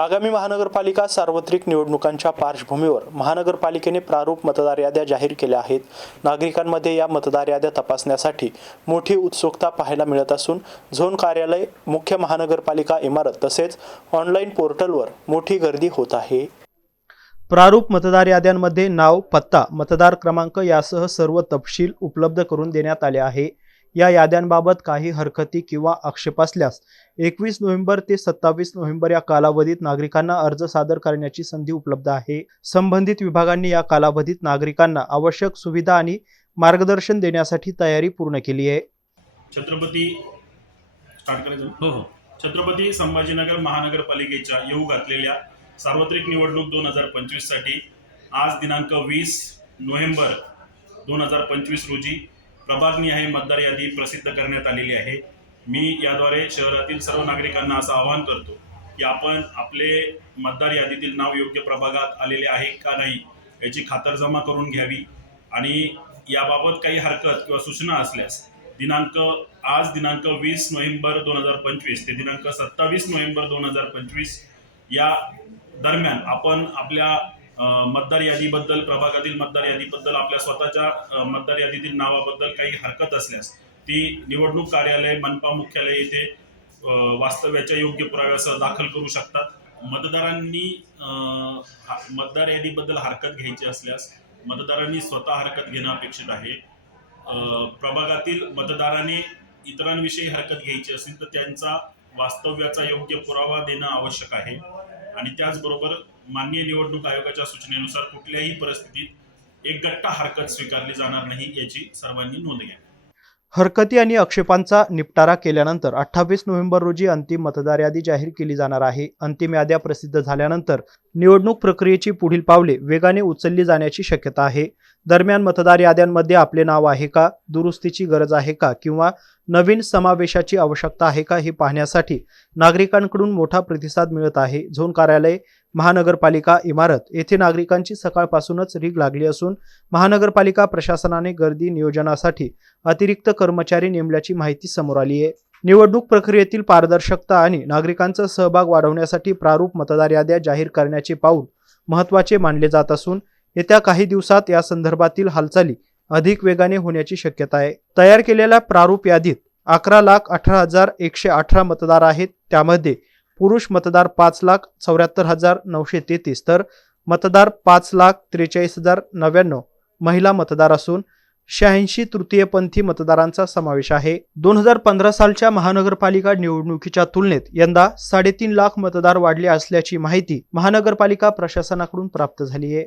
आगामी महानगरपालिका सार्वत्रिक निवडणुकांच्या पार्श्वभूमीवर महानगरपालिकेने प्रारूप मतदार याद्या जाहीर केल्या आहेत. नागरिकांमध्ये या मतदार याद्या तपासण्यासाठी मोठी उत्सुकता पाहायला मिळत असून झोन कार्यालय मुख्य महानगरपालिका इमारत तसेच ऑनलाईन पोर्टलवर मोठी गर्दी होत आहे. प्रारूप मतदार याद्यांमध्ये नाव पत्ता मतदार क्रमांक यासह सर्व तपशील उपलब्ध करून देण्यात आले आहे. या याद्यांबाबत काही हरकती किंवा आक्षेप असल्यास एकवीस नोव्हेंबर ते सत्तावीस नोव्हेंबर या कालावधीत नागरिकांना अर्ज सादर करण्याची संधी उपलब्ध आहे. संबंधित विभागांनी या कालावधीत नागरिकांना आवश्यक सुविधा आणि मार्गदर्शन देण्यासाठी तयारी पूर्ण केली आहे. छत्रपती स्टार्ट करायचं ना? हो हो. छत्रपती संभाजीनगर महानगरपालिकेच्या येऊ घातलेल्या सार्वत्रिक निवडणूक दोन हजार पंचवीससाठी आज दिनांक वीस नोव्हेंबर दोन हजार पंचवीस रोजी प्रभागनिहाय मतदार यादी प्रसिद्ध करण्यात आलेली आहे. मी याद्वारे शहरातील सर्व नागरिकांना असं आवाहन करतो की आपण आपले मतदार यादीतील नाव योग्य प्रभागात आलेले आहे का नाही याची खातरजमा करून घ्यावी. आणि याबाबत काही हरकत किंवा सूचना असल्यास दिनांक आज दिनांक वीस नोव्हेंबर दोन हजार पंचवीस ते दिनांक सत्तावीस नोव्हेंबर दोन हजार पंचवीस या दरम्यान आपण आपल्या मतदार यादीबद्दल प्रभागातील मतदार यादीबद्दल आपल्या स्वतःच्या मतदार यादीतील नावाबद्दल काही हरकत असल्यास ती निवडणूक कार्यालय मनपा मुख्यालय येथे वास्तव्याच्या योग्य पुराव्यासह दाखल करू शकतात. मतदारांनी मतदार यादीबद्दल हरकत घ्यायची असल्यास मतदारांनी स्वतः हरकत घेणं अपेक्षित आहे. प्रभागातील मतदाराने इतरांविषयी हरकत घ्यायची असेल तर त्यांचा वास्तव्याचा योग्य पुरावा देणं आवश्यक आहे. आणि त्याचबरोबर माननीय निवडणूक आयोगाच्या सूचनेनुसार कुठल्याही परिस्थितीत एक गट्टा हरकत स्वीकारली जाणार नाही याची सर्वांनी नोंद घ्यावी. हरकती आणि आक्षेपांचा निपटारा केल्यानंतर अठ्ठावीस नोव्हेंबर रोजी अंतिम मतदार यादी जाहीर केली जाणार आहे. अंतिम याद्या प्रसिद्ध झाल्यानंतर निवडणूक प्रक्रियेची पुढील पावले वेगाने उचलली जाण्याची शक्यता आहे. दरम्यान मतदार याद्यांमध्ये आपले नाव आहे का दुरुस्तीची गरज आहे का किंवा नवीन समावेशाची आवश्यकता आहे का हे पाहण्यासाठी नागरिकांकडून मोठा प्रतिसाद मिळत आहे. झोन कार्यालय महानगरपालिका इमारत येथे नागरिकांची सकाळपासूनच रीग लागली असून महानगरपालिका प्रशासनाने गर्दी नियोजनासाठी अतिरिक्त कर्मचारी नेमल्याची माहिती समोर आली आहे. निवडणूक प्रक्रियेतील पारदर्शकता आणि नागरिकांचा सहभाग वाढवण्यासाठी प्रारूप मतदार याद्या जाहीर करण्याचे पाऊल महत्त्वाचे मानले जात असून येत्या काही दिवसात या संदर्भातील हालचाली अधिक वेगाने होण्याची शक्यता आहे. तयार केलेल्या प्रारूप यादीत अकरा लाख अठरा हजार एकशे अठरा मतदार आहेत. त्यामध्ये पुरुष मतदार पाच लाख चौऱ्याहत्तर हजार नऊशे तेहतीस तर मतदार पाच लाख त्रेचाळीस हजार नव्याण्णव महिला मतदार असून शहाऐंशी तृतीयपंथी मतदारांचा समावेश आहे. दोन हजार पंधरा सालच्या महानगरपालिका निवडणुकीच्या तुलनेत यंदा साडेतीन लाख मतदार वाढले असल्याची माहिती महानगरपालिका प्रशासनाकडून प्राप्त झाली आहे.